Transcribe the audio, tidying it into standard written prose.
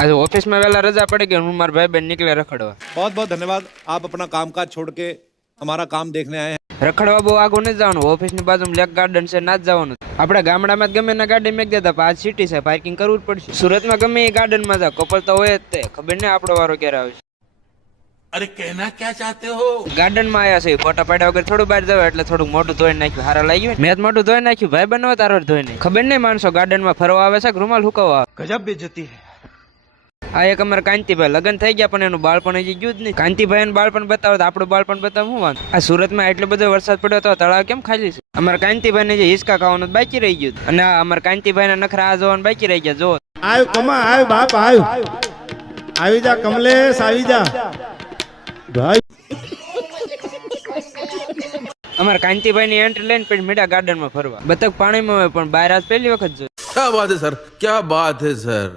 आज ऑफिस में वेला रजा पड़ गई, हूँ मार भाई बहन निकले रखड़वा। बहुत बहुत धन्यवाद, आप अपना कामकाज छोड़ के हमारा काम देखने आए हैं। રખડવા બહુ આગું નથી જવાનું, ઓફિસ ની બાજુમાં લેક ગાર્ડન છે, ના જ જવાનું. આપણે ગામડામાં જ ગમે ના ગાડી મેક દેતા, પણ આ સિટી છે, પાર્કિંગ કરવું જ પડશે. સુરતમાં ગમે એ ગાર્ડન માં જાવ, કપલ તો હોય જ તે, ખબર નહીં આપણો વારો ક્યારે આવશે. अरे कहना क्या चाहते हो? ગાર્ડન માં આયા છે, ફોટા પાડ્યા વગર થોડું બહાર જવાય, એટલે થોડુંક મોટું ધોઈ નાખ્યું. હારા લાગ્યું? મેં જ મોટું ધોઈ નાખ્યું, ભાઈ બનવા તારો ધોઈ નહીં. ખબર નહીં માણસો ગાર્ડન માં ફરવા આવે છે કે રૂમાલ હુકાવા આવે. गजब बेइज्जती है। આ એક અમારા કાંતિભાઈ લગ્ન થઈ ગયા, પણ એનું બાળપણ હજી ગયું જ નહીં. કાંતિભાઈ એનું બાળપણ બતાવો તો આપણું બાળપણ બતાવું શું વાંધો? આ સુરતમાં એટલો બધો વરસાદ પડ્યો તો તળાવ કેમ ખાલી છે? અમારા કાંતિભાઈ ને જે હિસકા ખાવાનું બાકી રહી ગયું, અને અમારા કાંતિભાઈ ના નખરા આ જોવાનું બાકી રહી ગયા. જો આવ કમા આવ બાપ આવ આવી જા કમલેશ આવી જા ભાઈ. અમારા કાંતિભાઈ ની એન્ટ્રી લઈને પછી મીઠા ગાર્ડન માં ફરવા. બતક પાણીમાં હોય પણ બહાર આજ પહેલી વખત જોયું. क्या बात है सर, क्या बात है सर।